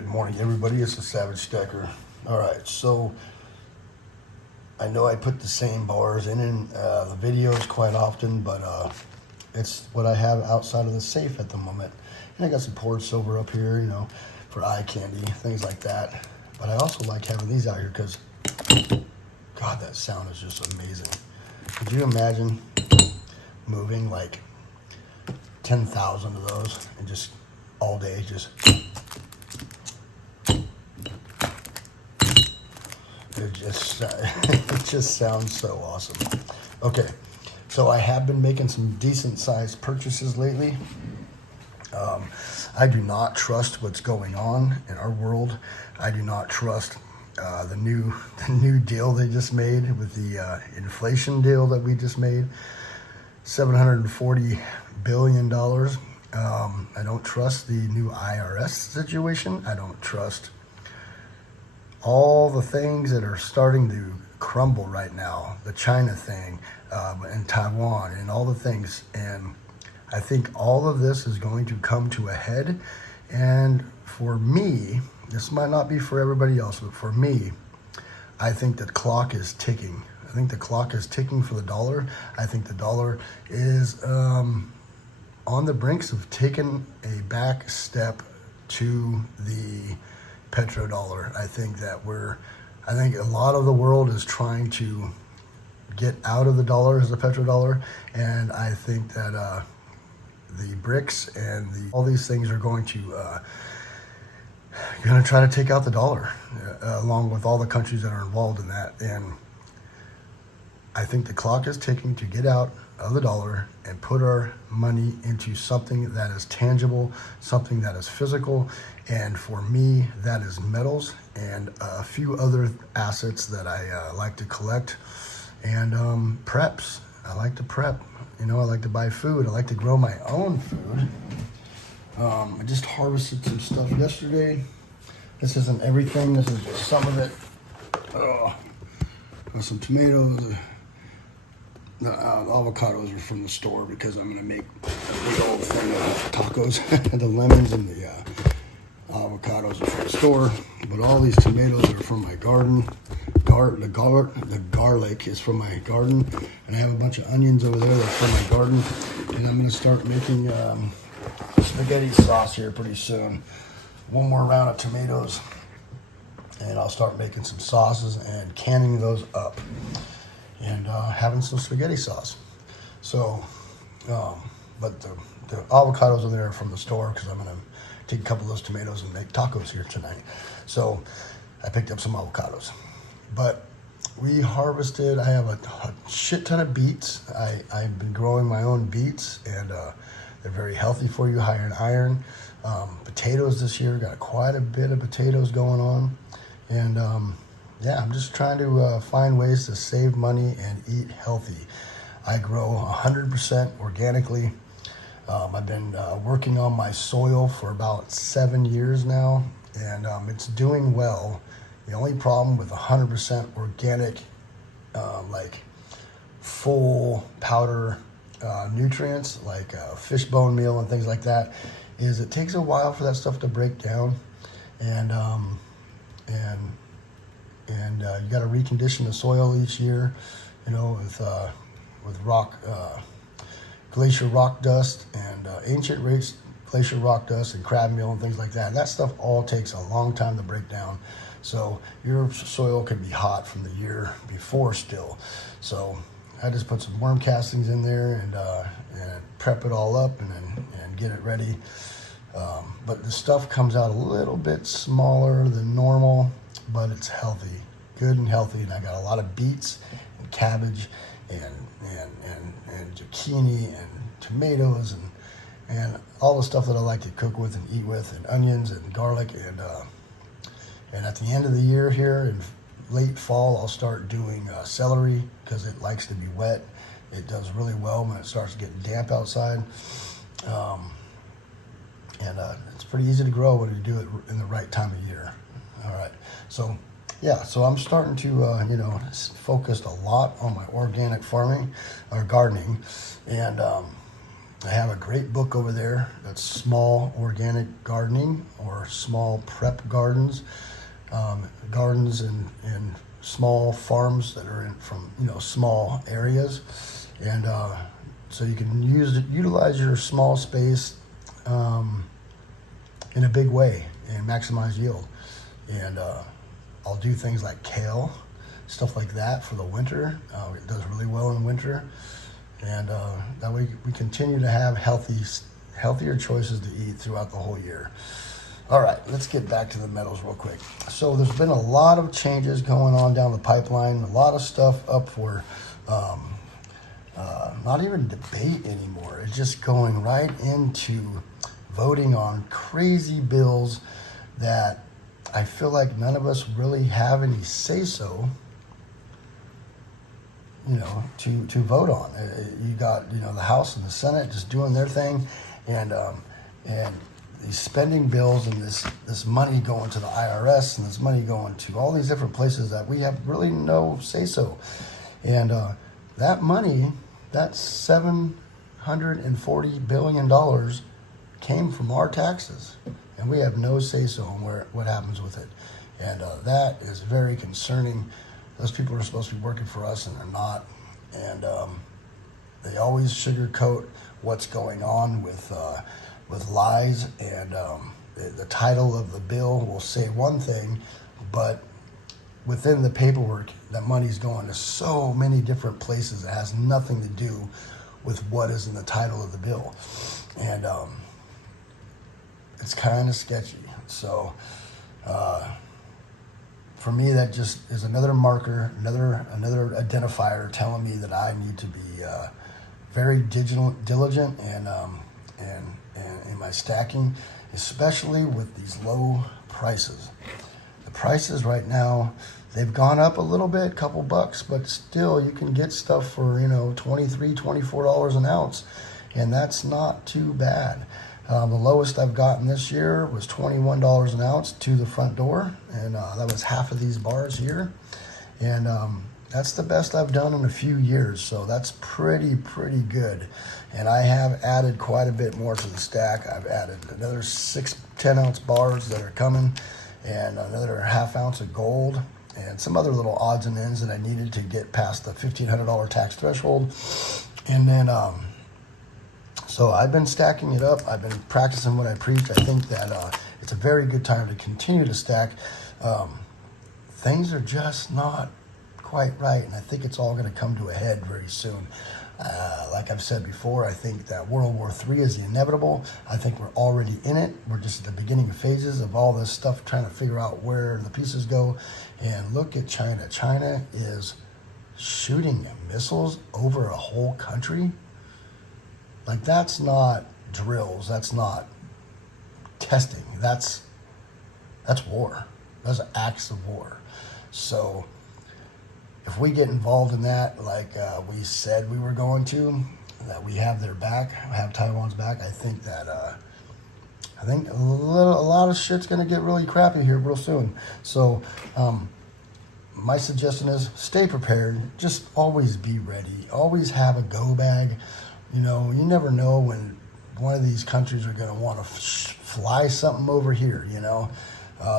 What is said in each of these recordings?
Good morning, everybody. It's the Savage Stacker. All right, so I know I put the same bars in the videos quite often, but it's what I have outside of the safe at the moment. And I got some poured silver up here, you know, for eye candy, things like that. But I also like having these out here because, God, that sound is just amazing. Could you imagine moving like 10,000 of those and just all day just... It just sounds so awesome. Okay, so I have been making some decent sized purchases lately. I do not trust what's going on in our world. I do not trust the new deal they just made with the inflation deal that we just made, $740 billion. I don't trust the new IRS situation. I don't trust all the things that are starting to crumble right now, the China thing, and Taiwan and all the things. And I think all of this is going to come to a head. And for me, this might not be for everybody else, but for me, I think the clock is ticking. I think the clock is ticking for the dollar. I think the dollar is on the brinks of taking a back step to the petrodollar. I think a lot of the world is trying to get out of the dollar as a petrodollar, and I think that the BRICS and all these things are going to try to take out the dollar, along with all the countries that are involved in that. And I think the clock is ticking to get out of the dollar and put our money into something that is tangible, something that is physical. And for me, that is metals and a few other assets that I like to collect. And preps. I like to prep. You know, I like to buy food. I like to grow my own food. I just harvested some stuff yesterday. This isn't everything. This is just some of it. Got some tomatoes. The avocados are from the store because I'm going to make a big old thing of tacos. The lemons and the avocados are from the store, but all these tomatoes are from my garden. The garlic is from my garden, and I have a bunch of onions over there that's from my garden. And I'm going to start making spaghetti sauce here pretty soon. One more round of tomatoes, and I'll start making some sauces and canning those up. And having some spaghetti sauce. So, but the avocados are there from the store because I'm going to take a couple of those tomatoes and make tacos here tonight. So I picked up some avocados. But we harvested, I have a shit ton of beets. I've been growing my own beets, and they're very healthy for you, high in iron. Potatoes this year, got quite a bit of potatoes going on. And yeah, I'm just trying to find ways to save money and eat healthy. I grow 100% organically. I've been working on my soil for about 7 years now, and it's doing well. The only problem with 100% organic, like full powder nutrients, like fish bone meal and things like that, is it takes a while for that stuff to break down, and you got to recondition the soil each year, you know, with rock, glacier rock dust and ancient glacier rock dust and crab meal and things like that. That stuff all takes a long time to break down. So your soil can be hot from the year before still. So I just put some worm castings in there and prep it all up and get it ready. But the stuff comes out a little bit smaller than normal, but it's healthy, good and healthy. And I got a lot of beets and cabbage and zucchini and tomatoes and all the stuff that I like to cook with and eat with, and onions and garlic. And at the end of the year here in late fall, I'll start doing celery because it likes to be wet. It does really well when it starts getting damp outside. It's pretty easy to grow when you do it in the right time of year. All right, so yeah, so I'm starting to focus a lot on my organic farming or gardening, and I have a great book over there that's small organic gardening or small prep gardens, gardens in small farms that are from small areas, and so you can utilize your small space in a big way and maximize yield. And I'll do things like kale, stuff like that for the winter. It does really well in winter. And that way we continue to have healthier choices to eat throughout the whole year. All right, let's get back to the metals real quick. So there's been a lot of changes going on down the pipeline, a lot of stuff up for not even debate anymore. It's just going right into voting on crazy bills that I feel like none of us really have any say-so to vote on. You got, the House and the Senate just doing their thing, and these spending bills and this money going to the IRS and this money going to all these different places that we have really no say-so. And that money, that $740 billion came from our taxes, and we have no say-so on what happens with it. And that is very concerning. Those people are supposed to be working for us, and they're not. And they always sugarcoat what's going on with lies. And the title of the bill will say one thing, but within the paperwork, that money's going to so many different places that has nothing to do with what is in the title of the bill. And it's kind of sketchy. So for me, that just is another marker, another identifier telling me that I need to be very diligent and in my stacking, especially with these low prices. The prices right now, they've gone up a little bit, couple bucks, but still you can get stuff for $23, $24 an ounce, and that's not too bad. The lowest I've gotten this year was $21 an ounce to the front door, and that was half of these bars here. And that's the best I've done in a few years, so that's pretty good. And I have added quite a bit more to the stack. I've added another 6 10-ounce bars that are coming, and another half ounce of gold, and some other little odds and ends that I needed to get past the $1,500 tax threshold. And then so I've been stacking it up. I've been practicing what I preach. I think that it's a very good time to continue to stack. Things are just not quite right, and I think it's all going to come to a head very soon. Like I've said before, I think that World War III is the inevitable. I think we're already in it. We're just at the beginning phases of all this stuff, trying to figure out where the pieces go. And look at China. China is shooting missiles over a whole country. Like, that's not drills. That's not testing. That's war. Those are acts of war. So if we get involved in that, like we said we were going to, that we have their back, have Taiwan's back, I think that a lot of shit's going to get really crappy here real soon. So my suggestion is stay prepared. Just always be ready. Always have a go bag. You never know when one of these countries are going to want to fly something over here,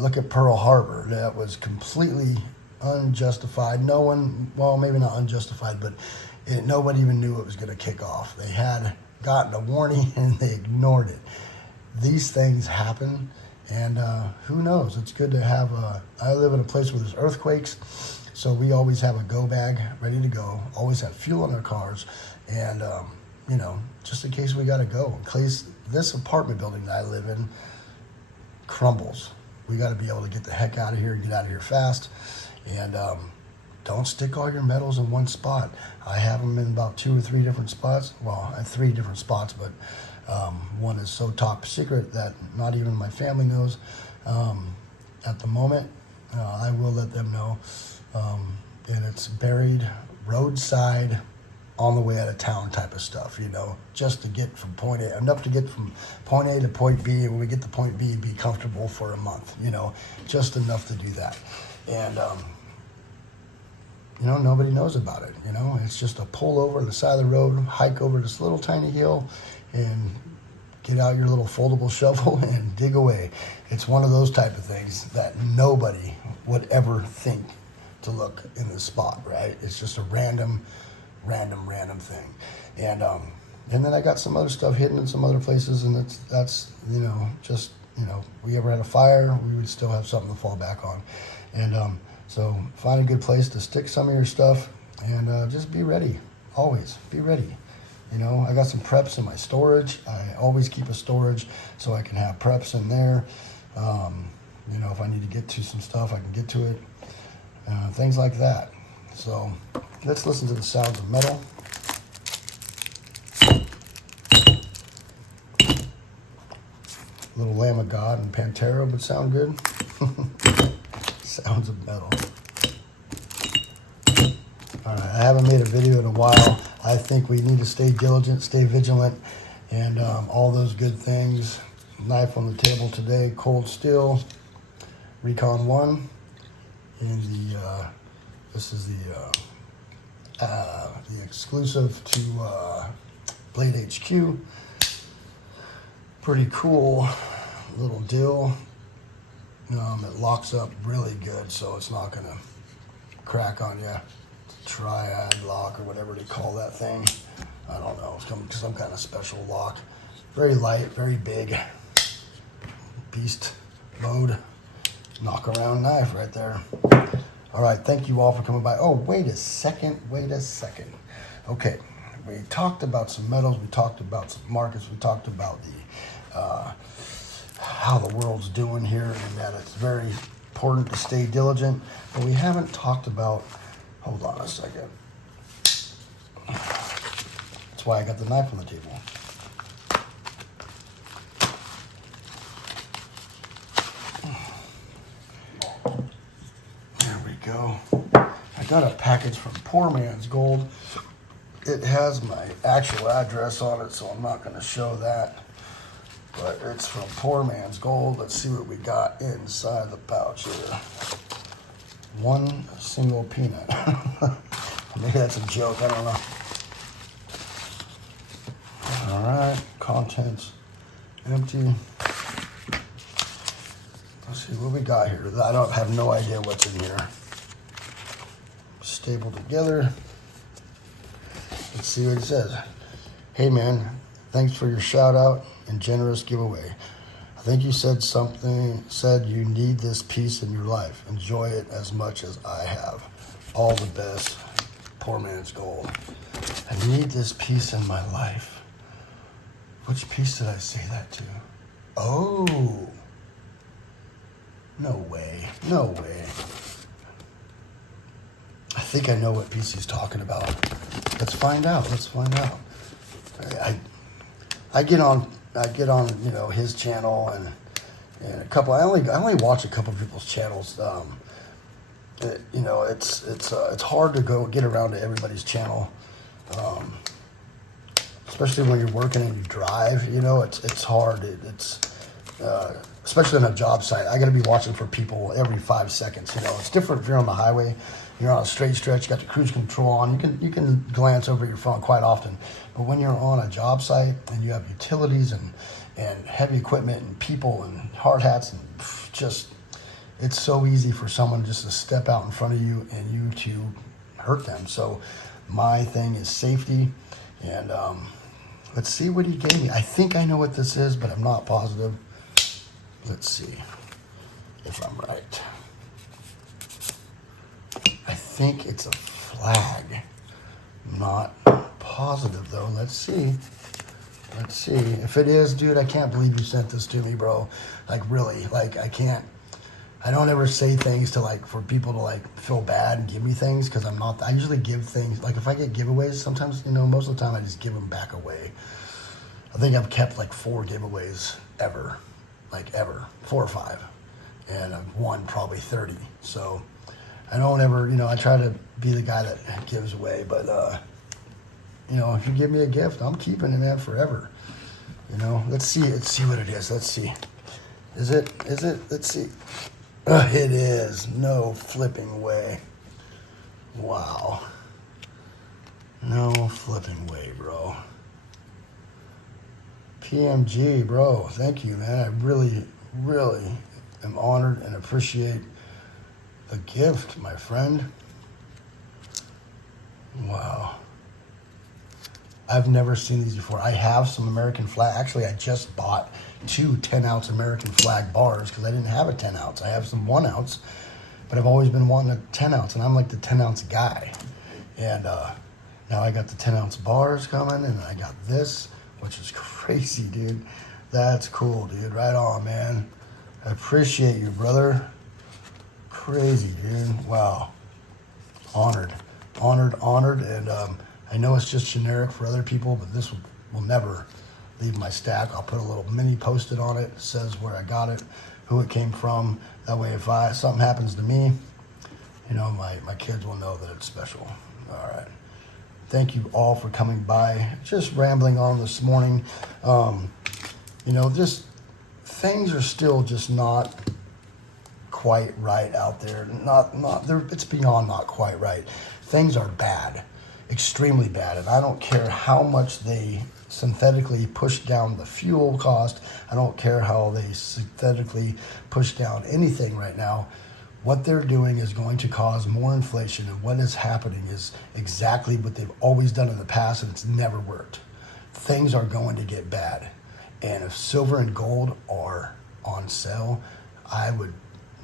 Look at Pearl Harbor. That was completely unjustified. No one, well, maybe not unjustified, but nobody even knew it was going to kick off. They had gotten a warning and they ignored it. These things happen, and who knows? It's good to have I live in a place where there's earthquakes, so we always have a go bag ready to go, always have fuel in our cars, and just in case we got to go, in case this apartment building that I live in crumbles. We got to be able to get the heck out of here and get out of here fast. And don't stick all your metals in one spot. I have them in about 2 or 3 different spots. Well, I have 3 different spots, but one is so top secret that not even my family knows at the moment. I will let them know. And it's buried roadside, on the way out of town type of stuff, just to get from point A, enough to get from point A to point B, and when we get to point B, be comfortable for a month, just enough to do that. And, nobody knows about it, it's just a pull over on the side of the road, hike over this little tiny hill, and get out your little foldable shovel and dig away. It's one of those type of things that nobody would ever think to look in this spot, right? It's just a random thing. And then I got some other stuff hidden in some other places, and that's just, we ever had a fire, we would still have something to fall back on. And so find a good place to stick some of your stuff, and just be ready. Always be ready. I got some preps in my storage. I always keep a storage so I can have preps in there. If I need to get to some stuff, I can get to it. Things like that. So let's listen to the sounds of metal. Little Lamb of God and Pantera would sound good. Sounds of metal. All right, I haven't made a video in a while. I think we need to stay diligent, stay vigilant, and all those good things. Knife on the table today, cold steel, Recon 1. And this is the exclusive to Blade HQ. Pretty cool little deal. It locks up really good, so it's not gonna crack on you. Triad lock or whatever they call that thing. I don't know. It's some kind of special lock. Very light, very big. Beast mode. Knock around knife right there. All right, thank you all for coming by. Oh, wait a second. Okay, we talked about some metals. We talked about some markets. We talked about the how the world's doing here, and that it's very important to stay diligent. But we haven't talked about. Hold on a second. That's why I got the knife on the table. There we go. I got a package from Poor Man's Gold. It has my actual address on it, so I'm not going to show that. But it's from Poor Man's Gold. Let's see what we got inside the pouch here. One single peanut. Maybe that's a joke, I don't know. All right, contents empty. Let's see what we got here. I don't have no idea what's in here. Stapled together. Let's see what it says. Hey man, thanks for your shout out and generous giveaway. I think you said you need this piece in your life. Enjoy it as much as I have. All the best, Poor Man's Gold. I need this piece in my life. Which piece did I say that to? Oh. No way. I think I know what piece he's talking about. Let's find out. I get on his channel and a couple. I only watch a couple of people's channels. It's hard to go get around to everybody's channel, especially when you're working and you drive. It's hard. It's especially on a job site. I got to be watching for people every 5 seconds. It's different if you're on the highway. You're on a straight stretch, you got the cruise control on, you can glance over your phone quite often. But when you're on a job site and you have utilities and heavy equipment and people and hard hats, and it's so easy for someone just to step out in front of you and you to hurt them. So my thing is safety, and let's see what he gave me. I think I know what this is, but I'm not positive. Let's see if I'm right. I think it's a flag. Not positive though. Let's see. If it is, dude, I can't believe you sent this to me, bro. Like really, I don't ever say things to for people to feel bad and give me things, because I usually give things, if I get giveaways, sometimes, most of the time I just give them back away. I think I've kept 4 giveaways ever, 4 or 5, and I've won probably 30. So I don't ever, I try to be the guy that gives away, but, if you give me a gift, I'm keeping it, man, forever. Let's see what it is. Let's see. Is it? Let's see. It is. No flipping way. Wow. No flipping way, bro. PMG, bro. Thank you, man. I really, really am honored and appreciate the gift, my friend. Wow. I've never seen these before. I have some American flag. Actually, I just bought 2 10-ounce American flag bars because I didn't have a 10-ounce. I have some 1-ounce, but I've always been wanting a 10-ounce, and I'm like the 10-ounce guy. And now I got the 10-ounce bars coming, and I got this, which is crazy, dude. That's cool, dude. Right on, man. I appreciate you, brother. Crazy, dude. Wow. Honored. Honored, and I know it's just generic for other people, but this will never leave my stack. I'll put a little mini post-it on it. It says where I got it, who it came from. That way, if something happens to me, you know, my kids will know that it's special. All right. Thank you all for coming by. Just rambling on this morning. You know, just things are still just not quite right out there. It's beyond not quite right. Things are bad, extremely bad, and I don't care how much they synthetically push down the fuel cost. I don't care how they synthetically push down anything right now. What they're doing is going to cause more inflation, and what is happening is exactly what they've always done in the past, and it's never worked. Things are going to get bad, and if silver and gold are on sale, I would,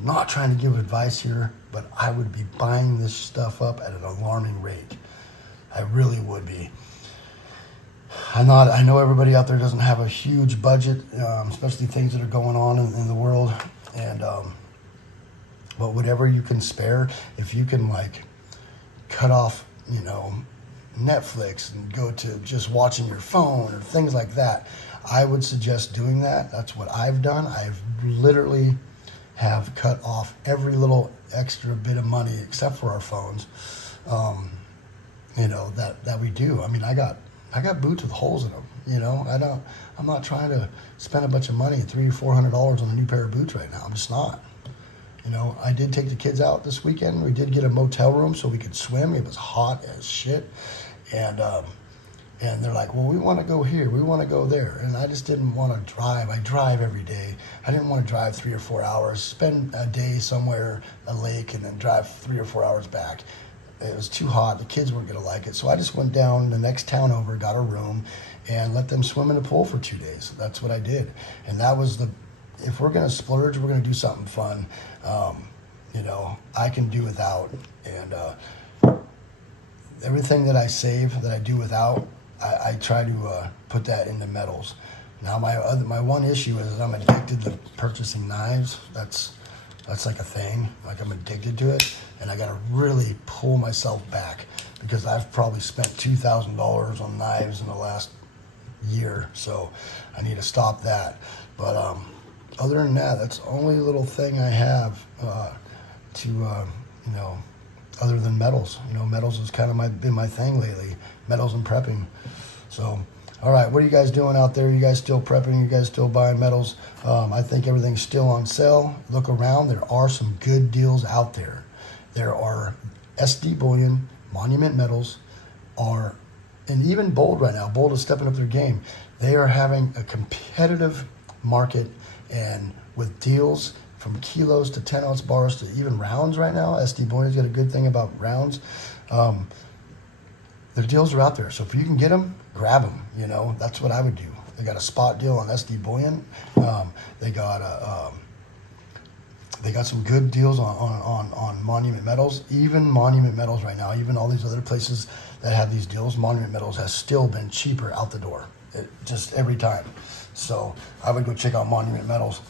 not trying to give advice here, but I would be buying this stuff up at an alarming rate. I really would be. I know everybody out there doesn't have a huge budget, especially things that are going on in the world, and but whatever you can spare, if you can like cut off, you know, Netflix and go to just watching your phone or things like that, I would suggest doing that. That's what I've done. I've literally have cut off every little extra bit of money except for our phones, you know, that we do. I mean, I got boots with holes in them, you know. I'm not trying to spend a bunch of money, $300 or $400 on a new pair of boots right now. I'm just not. You know, I did take the kids out this weekend. We did get a motel room so we could swim. It was hot as shit. And they're like, well, we want to go here. We want to go there. And I just didn't want to drive. I drive every day. I didn't want to drive 3 or 4 hours, spend a day somewhere, a lake, and then drive 3 or 4 hours back. It was too hot. The kids weren't going to like it. So I just went down the next town over, got a room, and let them swim in the pool for 2 days. That's what I did. And that was if we're going to splurge, we're going to do something fun. You know, I can do without. And everything that I save, that I do without, I try to put that into metals. Now, my one issue is I'm addicted to purchasing knives. That's like a thing. Like, I'm addicted to it, and I got to really pull myself back because I've probably spent $2,000 on knives in the last year. So I need to stop that. But other than that, that's the only little thing I have you know, other than metals. You know, metals has kind of been my thing lately. Metals and prepping. So, all right, what are you guys doing out there? You guys still prepping? You guys still buying metals? I think everything's still on sale. Look around. There are some good deals out there. There are SD Bullion, Monument Metals, and even Bold right now. Bold is stepping up their game. They are having a competitive market, and with deals from kilos to 10-ounce bars to even rounds right now. SD Bullion's got a good thing about rounds. The deals are out there, so if you can get them, grab them. You know, that's what I would do. They got a spot deal on SD Bullion. They got some good deals on Monument Metals. Even Monument Metals right now, even all these other places that have these deals, Monument Metals has still been cheaper out the door, just every time. So I would go check out Monument Metals.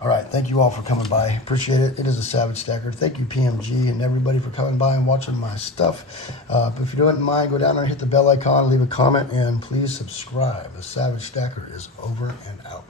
All right, thank you all for coming by. Appreciate it. It is a Savage Stacker. Thank you, PMG, and everybody for coming by and watching my stuff. But if you don't mind, go down there and hit the bell icon, leave a comment, and please subscribe. The Savage Stacker is over and out.